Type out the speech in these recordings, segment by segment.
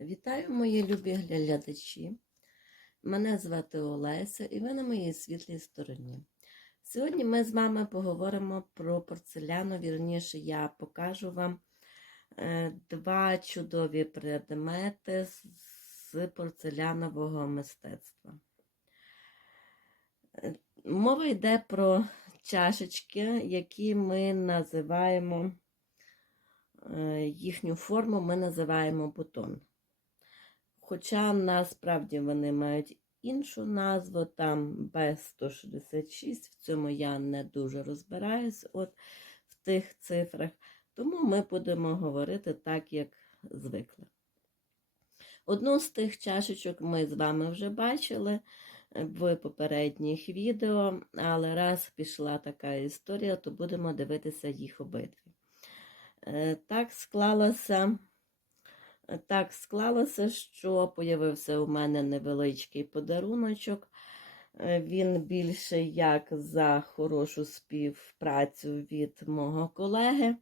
Вітаю, мої любі глядачі. Мене звати Олеся і ви на моїй світлій стороні. Сьогодні ми з вами поговоримо про порцеляну. Вірніше, я покажу вам е, два чудові предмети з- порцелянового мистецтва. Е, Мова йде про чашечки, які ми називаємо е, їхню форму ми називаємо бутон. Хоча насправді вони мають іншу назву, там Б166, в цьому я не дуже розбираюсь от в тих цифрах, тому ми будемо говорити так, як звикли. Одну з тих чашечок ми з вами вже бачили в попередніх відео, але раз пішла така історія, то будемо дивитися їх обидві. Е, Так склалося, так склалося, що появився у мене невеличкий подаруночок. Е, Він більше як за хорошу співпрацю від мого колеги.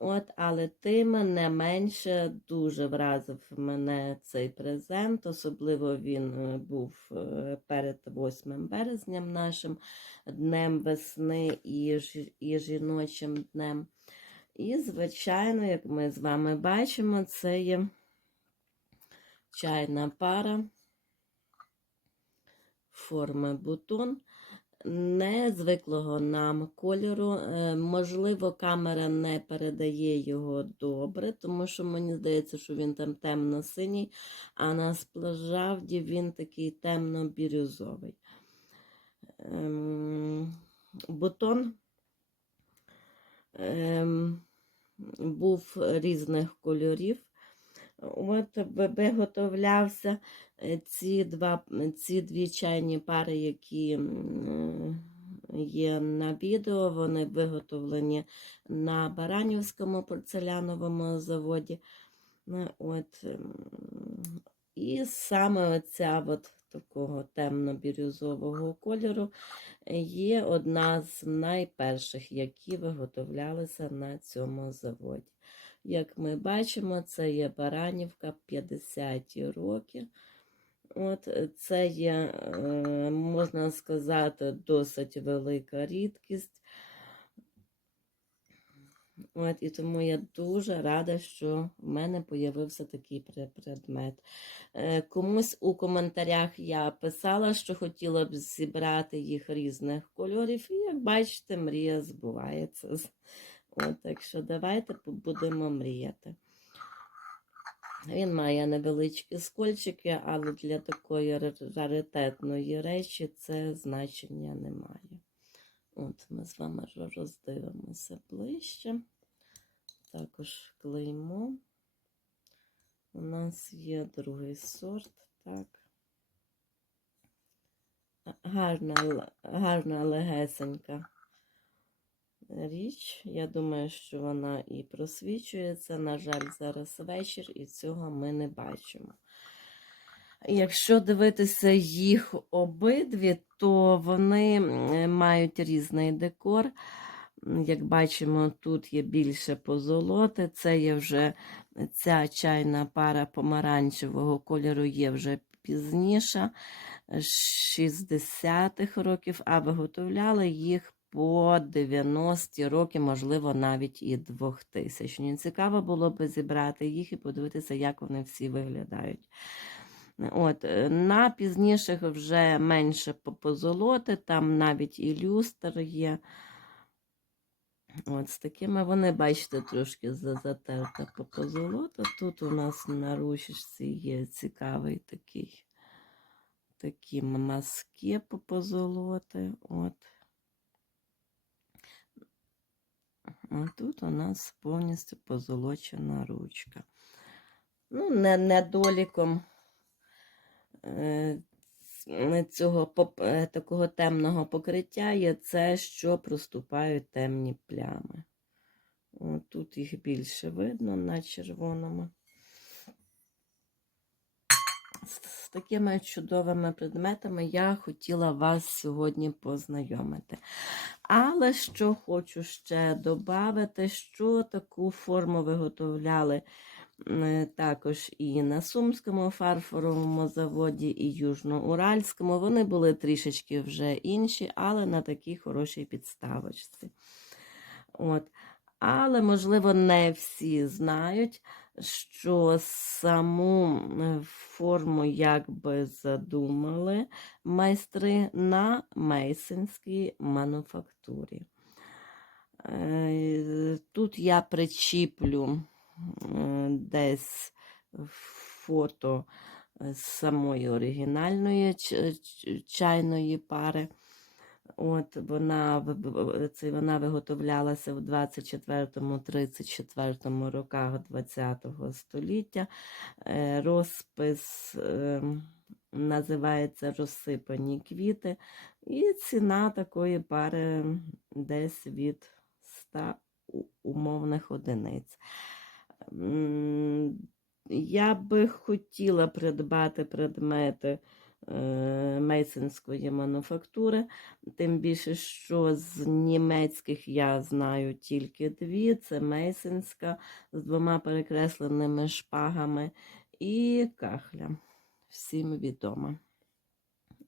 От, але тим не менше дуже вразив мене цей презент. Особливо він е, був е, перед 8 березням нашим днем весни і, і жіночим днем. І, звичайно, як ми з вами бачимо, це є чайна пара форми бутон незвиклого нам кольору. Е, Можливо, камера не передає його добре, тому що мені здається, що він там темно-синій, а насправді він такий темно-бірюзовий. Ем, Бутон ем, був різних кольорів. От ви- виготовлявся е, ці, два, ці дві чайні пари, які є на відео, вони виготовлені на Баранівському порцеляновому заводі. Ну, От, і саме оця от такого темно-бірюзового кольору є одна з найперших, які виготовлялися на цьому заводі. Як ми бачимо, це є Баранівка 50-ті роки. От це є, е, можна сказати, досить велика рідкість. От, і тому я дуже рада, що в мене появився такий предмет. Е, Комусь у коментарях я писала, що хотіла б зібрати їх різних кольорів, і як бачите, мрія збувається. От, так що давайте будемо мріяти. Він має невеличкі скольчики, але для такої раритетної речі це значення не має. От ми з вами роздивимося ближче. Також клеймо. У нас є другий сорт, так. Гарна, гарна легесенька річ. Я думаю, що вона і просвічується. На жаль, зараз вечір, і цього ми не бачимо. Якщо дивитися їх обидві, то вони мають різний декор. Як бачимо, тут є більше позолоти. Це є вже ця чайна пара помаранчевого кольору є вже пізніша, з 60-х років, а виготовляли їх по 90-ті роки, можливо, навіть і 2000-ні. Цікаво було би зібрати їх і подивитися, як вони всі виглядають. От, е, на пізніших вже менше по- позолоти, там навіть і люстр є. От з такими вони, бачите, трошки за- затерта позолота. Тут у нас на ручці є цікавий такий, такі маски по позолоти. От. А тут у нас повністю позолочена ручка. Ну, недоліком е, ц- цього е, такого темного покриття є це, що проступають темні плями. Тут їх більше видно на червоному. З такими чудовими предметами я хотіла вас сьогодні познайомити. Але що хочу ще додати, що таку форму виготовляли Е, Також і на Сумському фарфоровому заводі, і Южноуральському. Вони були трішечки вже інші, але на такій хорошій підставочці. От. Але, можливо, не всі знають, що саму е, форму якби задумали майстри на мейсинській мануфактурі. Е, Тут я причіплю е, десь фото е, з самої оригінальної чайної пари. От вона, це вона виготовлялася в 24-34 роках ХХ століття. Е, Розпис е, називається Розсипані квіти. І ціна такої пари десь від 100 умовних одиниць. Я би хотіла придбати предмети е, мейсинської мануфактури, тим більше, що з німецьких я знаю тільки дві: це мейсинська з двома перекресленими шпагами і кахля. Всім відома.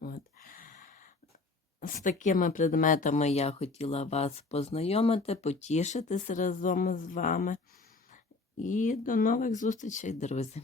От. З такими предметами я хотіла вас познайомити, потішитись разом з вами. І до нових зустрічей, друзі!